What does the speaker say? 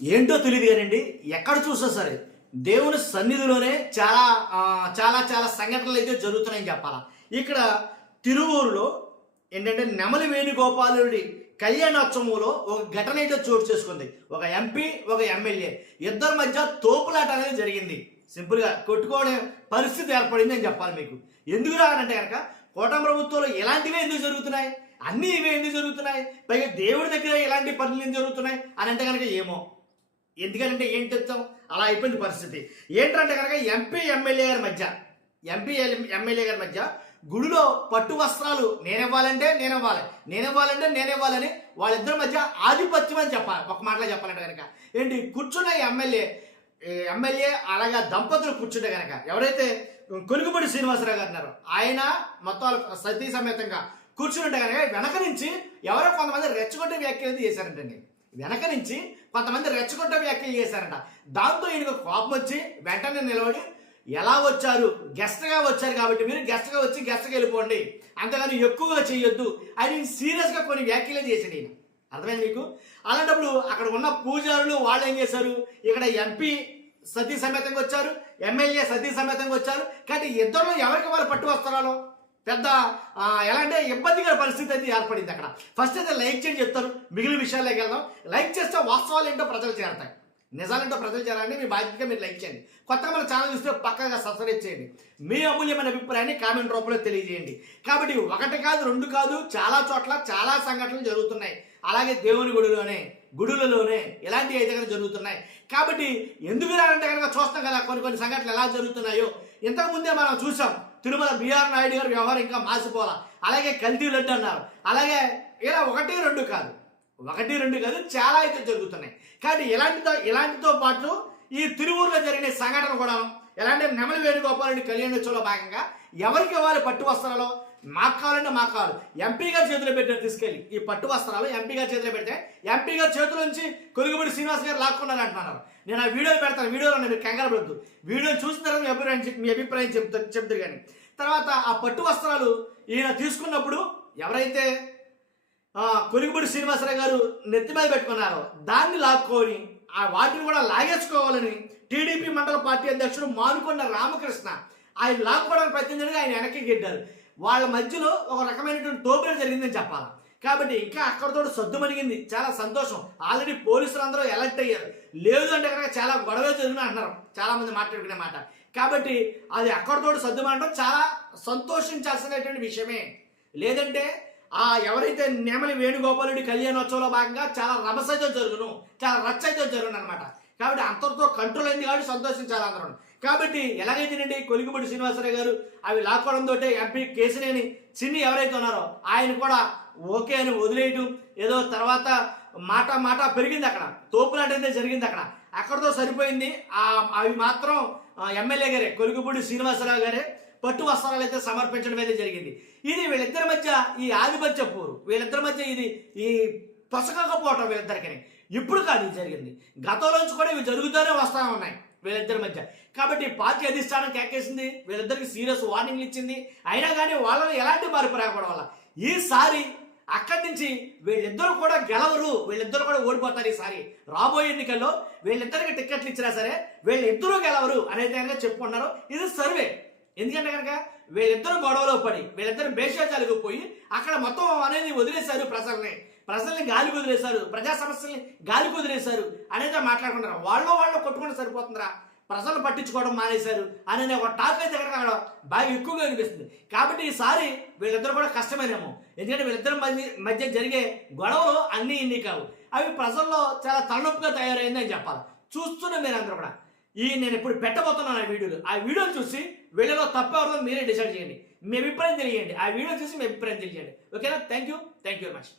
ఏంటో తెలియదు కానండి, ఎక్కడ చూసినా సరే దేవుని సన్నిధిలోనే చాలా చాలా చాలా సంఘటనలు అయితే జరుగుతున్నాయని చెప్పాలా. ఇక్కడ తిరువూరులో ఏంటంటే నెమలి వేణుగోపాలుడి కళ్యాణోత్సవంలో ఒక ఘటన అయితే చోటు చేసుకుంది. ఒక ఎంపీ ఒక ఎమ్మెల్యే ఇద్దరి మధ్య తోపులాట అనేది జరిగింది. సింపుల్గా కొట్టుకోవడం పరిస్థితి ఏర్పడింది అని చెప్పాలి మీకు. ఎందుకు రానంటే కనుక కూటమి ప్రభుత్వంలో ఇలాంటివే ఎందుకు జరుగుతున్నాయి, అన్నీ ఇవే ఎందుకు జరుగుతున్నాయి, పైగా దేవుడి దగ్గర ఇలాంటి పనులు ఎందుకు జరుగుతున్నాయి అని అంటే కనుక ఏమో. ఎందుకంటే ఏం చెప్తాం, అలా అయిపోయింది పరిస్థితి. ఏంటంటే కనుక ఎంపీ ఎమ్మెల్యే గారి మధ్య గుడిలో పట్టు వస్త్రాలు నేనివ్వాలంటే నేనివ్వాలని వాళ్ళిద్దరి మధ్య ఆధిపత్యం అని చెప్పాలి. ఒక మాటలో చెప్పాలంటే కనుక ఏంటి, కూర్చున్న ఎమ్మెల్యే అలాగా దంపతులు కూర్చుంటే కనుక ఎవరైతే కొలుగుబడి శ్రీనివాసరావు గారు ఉన్నారో ఆయన మొత్తం సతీ సమేతంగా కూర్చుంటే కనుక వెనక నుంచి ఎవరో కొంతమంది రెచ్చగొట్టే వ్యాఖ్యలు చేశారంటండి. వెనక నుంచి కొంతమంది రెచ్చగొట్టే వ్యాఖ్యలు చేశారంట. దాంతో ఈయనకు కోపం వచ్చి వెంటనే నిలబడి, ఎలా వచ్చారు, గెస్ట్గా వచ్చారు కాబట్టి మీరు గెస్ట్గా వచ్చి గెస్ట్గా వెళ్ళిపోండి, అంతేగాని ఎక్కువగా చేయొద్దు అని సీరియస్గా కొన్ని వ్యాఖ్యలు చేశాడు ఈయన. అర్థమైంది మీకు? అలాంటప్పుడు అక్కడ ఉన్న పూజారులు వాళ్ళు ఏం చేశారు, ఇక్కడ ఎంపీ సతీ సమేతంగా వచ్చారు, ఎమ్మెల్యే సతీ సమేతంగా వచ్చారు. కానీ ఇద్దరు ఎవరికి వాళ్ళు పట్టు వస్తారో పెద్ద ఎలా అంటే ఇబ్బందికర పరిస్థితి అయితే ఏర్పడింది అక్కడ. ఫస్ట్ అయితే లైక్ చేయండి చెప్తాను, మిగిలిన విషయాల్లోకి వెళ్దాం. లైక్ చేస్తే వాస్తవాలు ఏంటో ప్రజలు చేరతాయి, నిజాలేంటో ప్రజలు చేరాలని మీ బాధ్యతగా మీరు లైక్ చేయండి. కొత్తగా మన ఛానల్ చూస్తే పక్కగా సబ్స్క్రైబ్ చేయండి. మీ అమూల్యమైన అభిప్రాయాన్ని కామెంట్ రూపంలో తెలియజేయండి. కాబట్టి ఒకటి కాదు రెండు కాదు, చాలా చోట్ల చాలా సంఘటనలు జరుగుతున్నాయి. అలాగే దేవుని గుడులలోనే ఇలాంటివి అయితే కనుక జరుగుతున్నాయి. కాబట్టి ఎందుకు రానంటే కనుక చూస్తాం కదా కొన్ని సంఘటనలు ఎలా జరుగుతున్నాయో. ఇంతకుముందే మనం చూసాం, తిరుమల బిఆర్ నాయుడు గారు వ్యవహారం ఇంకా మాసిపోలా. అలాగే కల్తీ లడ్డు అన్నారు. అలాగే ఇలా ఒకటి రెండు కాదు చాలా అయితే జరుగుతున్నాయి. కానీ ఇలాంటితో పాటు ఈ తిరువూరులో జరిగిన సంఘటన కూడా ఎలాంటి నెమలి వేణుగోపాలుడి కళ్యాణోత్సవంలో భాగంగా ఎవరికి వాళ్ళు పట్టు వస్త్రాలు మాకు కావాలి, ఎంపీ గారి చేతిలో పెట్టారు. తీసుకెళ్ళి ఈ పట్టు వస్త్రాలు ఎంపీ గారి చేతిలో పెడితే ఎంపీ గారి చేతుల నుంచి కొలుగుబడి శ్రీనివాస్ గారు లాక్కున్నారు అంటున్నారు. నేను ఆ వీడియోలు పెడతాను, వీడియోలో మీరు కంగారు పడద్దు. వీడియో చూసిన తర్వాత మీ అభిప్రాయం చెప్తారు. కానీ తర్వాత ఆ పట్టు వస్త్రాలు ఈయన తీసుకున్నప్పుడు ఎవరైతే కొలుగుబడి శ్రీనివాసరావు గారు నెత్తి మీద పెట్టుకున్నారో దాన్ని లాక్కొని వాటిని కూడా లాగేసుకోవాలని టీడీపీ మండల పార్టీ అధ్యక్షుడు మానుకొండ రామకృష్ణ ఆయన లాక్కోవడానికి ప్రయత్నించడానికి ఆయన వెనక్కి గిడ్డారు. వాళ్ళ మధ్యలో ఒక రకమైనటువంటి తోపులు జరిగిందని చెప్పాలి. కాబట్టి ఇంకా అక్కడితో సద్దుమణిగింది, చాలా సంతోషం. ఆల్రెడీ పోలీసులు అందరూ అలర్ట్ అయ్యారు. లేదు అంటే కనుక చాలా గొడవలు జరిగిన అంటున్నారు చాలా మంది మాట్లాడుకునే మాట. కాబట్టి అది అక్కడితో సర్దుమనడం చాలా సంతోషించాల్సినటువంటి విషయమే. లేదంటే ఎవరైతే నెమలి వేణుగోపాలుడి కళ్యాణోత్సవంలో భాగంగా చాలా రభసైతే చాలా రచ్చ అయితే జరుగును అనమాట. కాబట్టి అంతటితో కంట్రోల్ అయింది కాబట్టి సంతోషించాలి అందరూ. కాబట్టి ఎలాగైతేనండి కొలుగుబడి శ్రీనివాసరావు గారు అవి లాక్కోవడంతో ఎంపీ కేసినేని చిన్ని ఎవరైతే ఉన్నారో ఆయన కూడా ఓకే అని వదిలేయటం, ఏదో తర్వాత మాట పెరిగింది, అక్కడ తోపులాట అయితే జరిగింది. అక్కడతో సరిపోయింది. అవి మాత్రం ఎమ్మెల్యే గారే కొలుగుబడి శ్రీనివాసరావు గారే పట్టు వస్త్రాలు అయితే సమర్పించడం అయితే జరిగింది. ఇది వీళ్ళిద్దరి మధ్య ఈ ఆధిపత్య పోరు, వీళ్ళిద్దరి మధ్య ఇది ఈ పొసకపోవటం వీళ్ళిద్దరికని ఇప్పుడు కాదు ఇది జరిగింది. గతంలోంచి కూడా ఇవి జరుగుతూనే వస్తూ ఉన్నాయి వీళ్ళిద్దరి మధ్య. కాబట్టి పార్టీ అధిష్టానం కేకేసింది, వీళ్ళిద్దరికి సీరియస్ వార్నింగ్లు ఇచ్చింది. అయినా కానీ వాళ్ళని ఎలాంటి మార్పు రాకపోవడం వల్ల ఈసారి అక్కడి నుంచి వీళ్ళిద్దరూ కూడా గెలవరు, వీళ్ళిద్దరూ కూడా ఓడిపోతారు. ఈసారి రాబోయే ఎన్నికల్లో వీళ్ళిద్దరికి టిక్కెట్లు ఇచ్చినా సరే వీళ్ళిద్దరూ గెలవరు అనేది కనుక చెప్పుకున్నారు. ఇది సర్వే. ఎందుకంటే కనుక వీళ్ళిద్దరూ గొడవలో పడి వీళ్ళిద్దరు భేషజాలకు పోయి అక్కడ మొత్తం అనేది వదిలేశారు, ప్రజల్ని గాలికి వదిలేశారు, ప్రజా సమస్యల్ని గాలికి వదిలేశారు అనేది మాట్లాడుకుంటారు. వాళ్ళు కొట్టుకుంటే సరిపోతుందిరా, ప్రజలు పట్టించుకోవడం మానేశారు అనే ఒక టాక్ అయితే కనుక అక్కడ బాగా ఎక్కువగా అనిపిస్తుంది. కాబట్టి ఈసారి వీళ్ళిద్దరు కూడా కష్టమేనేమో. ఎందుకంటే వీళ్ళిద్దరి మధ్య జరిగే గొడవలు అన్నీ ఇన్ని కావు, అవి ప్రజల్లో చాలా తలనొప్పిగా తయారైందని చెప్పాలి. చూస్తున్న మీరు అందరూ కూడా నేను ఇప్పుడు పెట్టబోతున్నాను ఆ వీడియోలు చూసి వీళ్ళలో తప్పెవరో మీరే డిసైడ్ చేయండి, మీ అభిప్రాయం తెలియజేయండి. ఆ వీడియో చూసి మీ అభిప్రాయం తెలియజేయండి. ఓకేనా? Thank you very much.